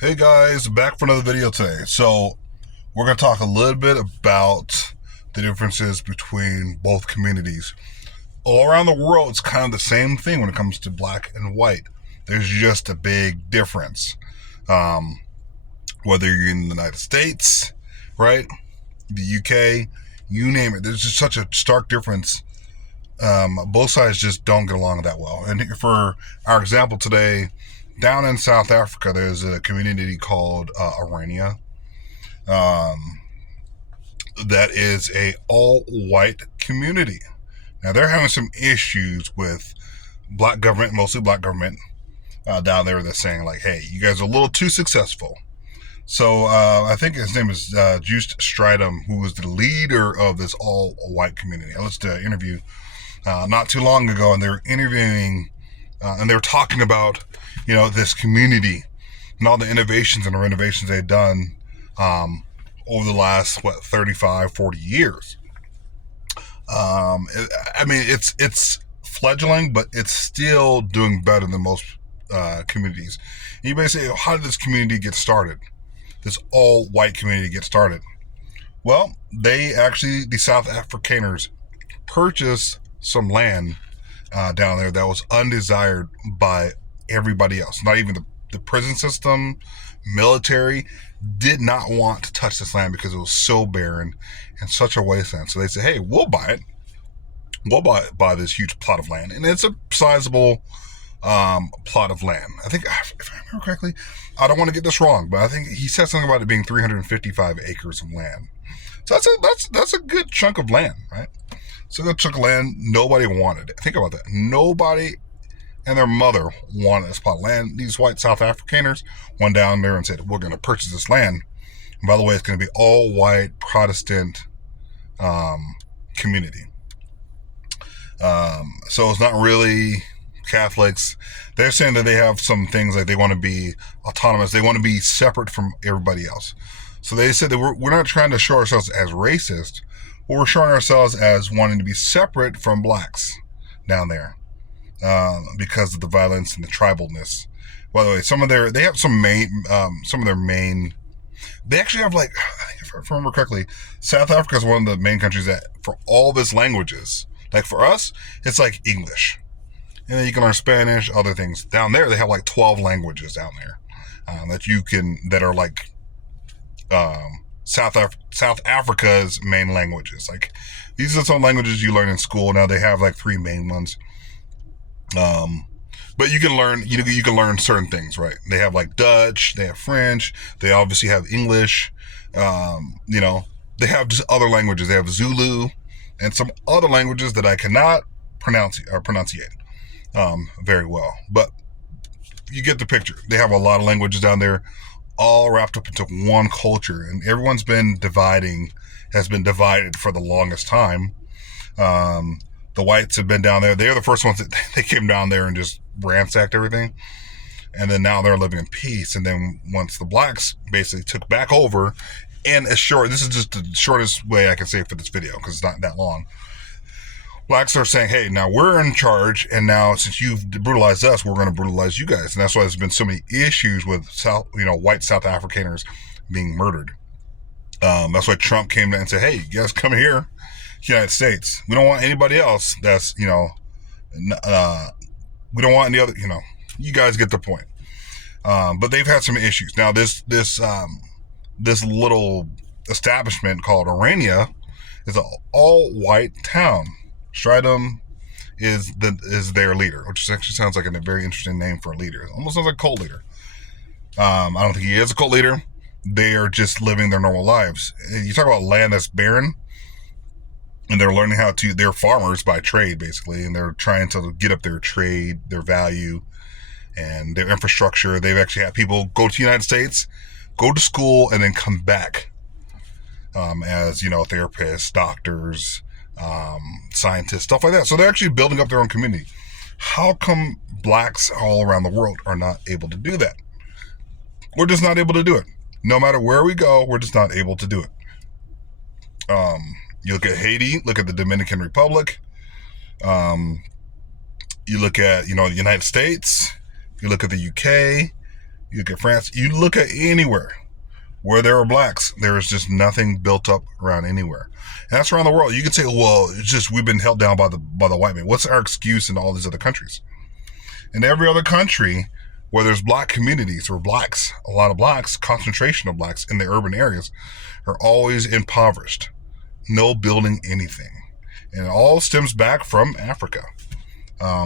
Hey guys, back for another video today. So we're going to talk a little bit about the differences between both communities. All around the world, it's kind of the same thing when it comes to black and white. There's just a big difference. Um, Whether you're in the United States, right, the UK, you name it, there's just such a stark difference. Both sides just don't get along that well. And for our example today, down in South Africa, there's a community called Orania. Um, that is a all-white community. Now they're having some issues with black government, mostly black government, down there. That's saying like, "Hey, you guys are a little too successful." So I think his name is Juiced Stridham, who was the leader of this all-white community. I listened to an interview not too long ago, and they were interviewing, and they were talking about, this community and all the innovations and the renovations they've done over the last 35, 40 years. It's fledgling, but it's still doing better than most communities. And you may say, how did this community get started? This all-white community get started? Well, the South Afrikaners purchased some land down there that was undesired by everybody else. Not even the prison system, military did not want to touch this land because it was so barren and such a wasteland. So they said, "Hey, we'll buy it. We'll buy this huge plot of land," and it's a sizable plot of land. I think, if I remember correctly, I don't want to get this wrong, but I think he said something about it being 355 acres of land. So that's a good chunk of land, right? So that chunk of land, nobody wanted it. Think about that. Nobody and their mother wanted this plot of land. These white South Afrikaners went down there and said, "We're going to purchase this land. And by the way, it's going to be all white Protestant community." So it's not really Catholics. They're saying that they have some things like they want to be autonomous. They want to be separate from everybody else. So they said that we're not trying to show ourselves as racist, but we're showing ourselves as wanting to be separate from blacks down there because of the violence and the tribalness. By the way, they have some of their main. They actually have, like, I think if I remember correctly, South Africa is one of the main countries that for all of its languages. Like for us, it's like English. And then you can learn Spanish, other things. Down there, they have like 12 languages down there that are like South Africa's main languages. Like these are some languages you learn in school. Now they have like 3 main ones. But you can learn certain things, right? They have like Dutch, they have French, they obviously have English. They have just other languages. They have Zulu and some other languages that I cannot pronunciate very well. But you get the picture. They have a lot of languages down there, all wrapped up into one culture, and everyone's has been divided for the longest time. The whites have been down there. They're the first ones that they came down there and just ransacked everything. And then now they're living in peace. And then once the blacks basically took back over, and this is just the shortest way I can say it for this video because it's not that long. Blacks are saying, "Hey, now we're in charge, and now since you've brutalized us, we're going to brutalize you guys." And that's why there's been so many issues with white South Afrikaners being murdered. That's why Trump came in and said, "Hey, you guys come here, United States. We don't want anybody else. We don't want any other. You guys get the point." But they've had some issues. Now this little establishment called Orania is an all-white town. Stridham is their leader, which actually sounds like a very interesting name for a leader. It almost sounds like a cult leader. I don't think he is a cult leader. They are just living their normal lives. You talk about land that's barren, and they're learning they're farmers by trade, basically, and they're trying to get up their trade, their value, and their infrastructure. They've actually had people go to the United States, go to school, and then come back as, therapists, doctors, scientists, stuff like that. So they're actually building up their own community. How come blacks all around the world are not able to do that? We're just not able to do it. No matter where we go, we're just not able to do it. You look at Haiti, look at the Dominican Republic. You look at, the United States. You look at the UK. You look at France. You look at anywhere where there are blacks, there is just nothing built up around anywhere. And that's around the world. You can say, well, it's just we've been held down by the white man. What's our excuse in all these other countries? In every other country where there's black communities or blacks, a lot of blacks, concentration of blacks in the urban areas are always impoverished. No building anything. And it all stems back from Africa,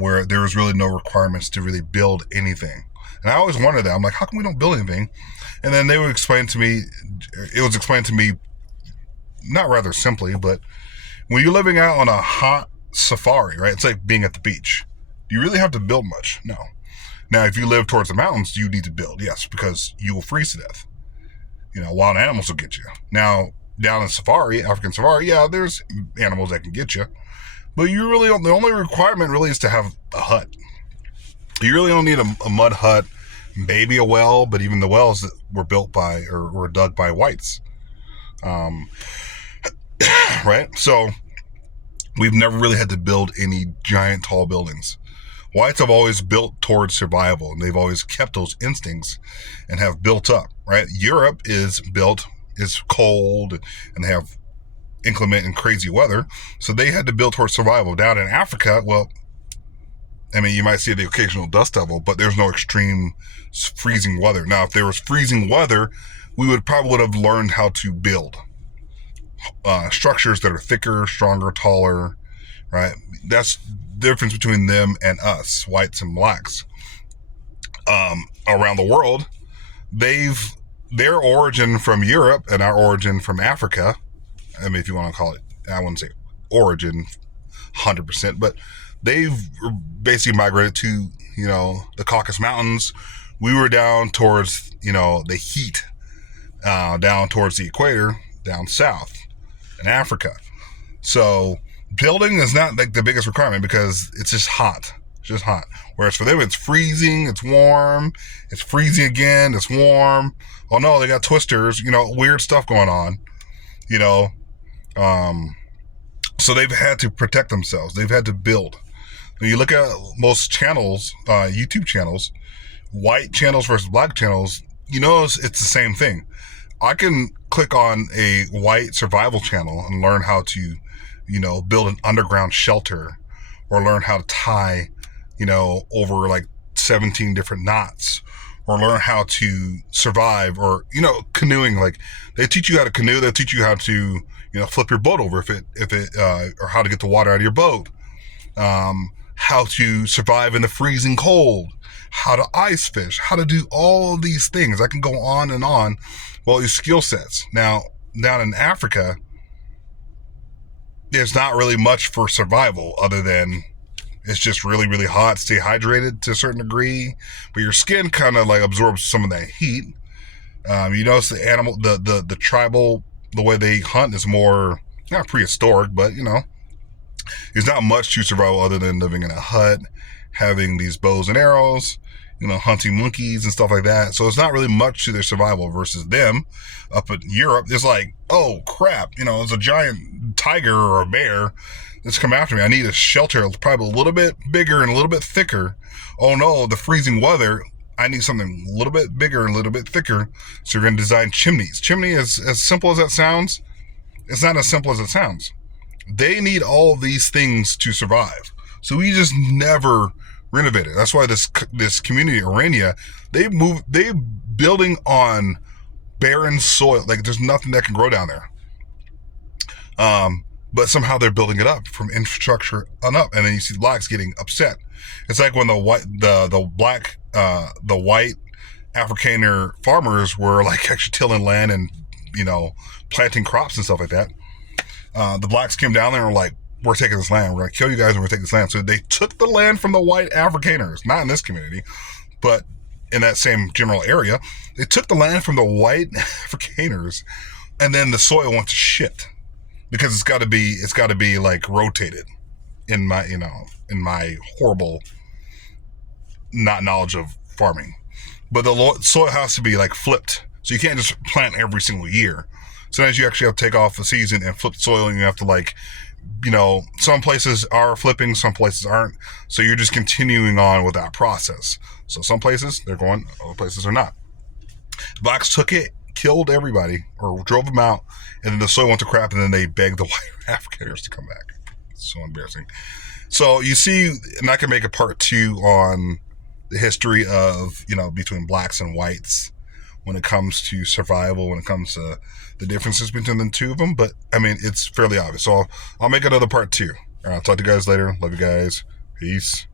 where there was really no requirements to really build anything. And I always wondered that. I'm like, how come we don't build anything? And then they would explain to me, it was explained to me, not rather simply, but when you're living out on a hot safari, right? It's like being at the beach. Do you really have to build much? No. Now, if you live towards the mountains, you need to build, yes, because you will freeze to death. You know, wild animals will get you. Now, down in safari, African safari, yeah, there's animals that can get you. But you really don't, the only requirement really is to have a hut. You really don't need a mud hut, maybe a well, but even the wells that were built by or were dug by whites. Right? So we've never really had to build any giant tall buildings. Whites have always built towards survival, and they've always kept those instincts and have built up, right? Europe is cold, and they have inclement and crazy weather, so they had to build towards survival. Down in Africa, well, I mean, you might see the occasional dust devil, but there's no extreme freezing weather. Now, if there was freezing weather, we would have learned how to build structures that are thicker, stronger, taller, right? That's the difference between them and us, whites and blacks. Around the world, their origin from Europe and our origin from Africa. I mean, if you want to call it, I wouldn't say origin 100%, but they've basically migrated to, the Caucasus Mountains. We were down towards, the heat, down towards the equator, down south in Africa. So building is not like the biggest requirement because it's just hot. It's just hot. Whereas for them, it's freezing, it's warm, it's freezing again, it's warm. Oh no, they got twisters, weird stuff going on, so they've had to protect themselves. They've had to build. When you look at most channels, YouTube channels, white channels versus black channels, it's the same thing. I can click on a white survival channel and learn how to, build an underground shelter or learn how to tie, over like 17 different knots or learn how to survive or, canoeing. Like they teach you how to canoe. They'll teach you how to, flip your boat over or how to get the water out of your boat. How to survive in the freezing cold, how to ice fish, how to do all of these things. I can go on and on. Well, these skill sets. Now, down in Africa, there's not really much for survival other than it's just really, really hot. Stay hydrated to a certain degree, but your skin kind of like absorbs some of that heat. You notice the animal, the tribal, the way they hunt is more, not prehistoric, but there's not much to survival other than living in a hut, having these bows and arrows, hunting monkeys and stuff like that. So it's not really much to their survival versus them up in Europe. It's like, oh crap, it's a giant tiger or a bear that's come after me. I need a shelter probably a little bit bigger and a little bit thicker. Oh no, the freezing weather. I need something a little bit bigger and a little bit thicker. So you're going to design chimneys. Chimney is as simple as that sounds. It's not as simple as it sounds. They need all these things to survive. So we just never renovated. That's why this community, Orania, they building on barren soil. Like there's nothing that can grow down there. But somehow they're building it up from infrastructure on up. And then you see the blacks getting upset. It's like when the white Afrikaner farmers were like actually tilling land and, planting crops and stuff like that. The blacks came down there and were like, we're taking this land. We're going to kill you guys and we're taking this land. So they took the land from the white Afrikaners, not in this community, but in that same general area. They took the land from the white Afrikaners and then the soil went to shit because it's got to be like rotated in my horrible not knowledge of farming. But the soil has to be like flipped. So you can't just plant every single year. Sometimes you actually have to take off a season and flip the soil, and you have to like some places are flipping, some places aren't. So you're just continuing on with that process. So some places they're going, other places are not. Blacks took it, killed everybody, or drove them out, and then the soil went to crap, and then they begged the white Afrikaners to come back. It's so embarrassing. So you see, and I can make a part 2 on the history of, between blacks and whites when it comes to survival, when it comes to the differences between the two of them. But, it's fairly obvious. So I'll make another part 2. All right, I'll talk to you guys later. Love you guys. Peace.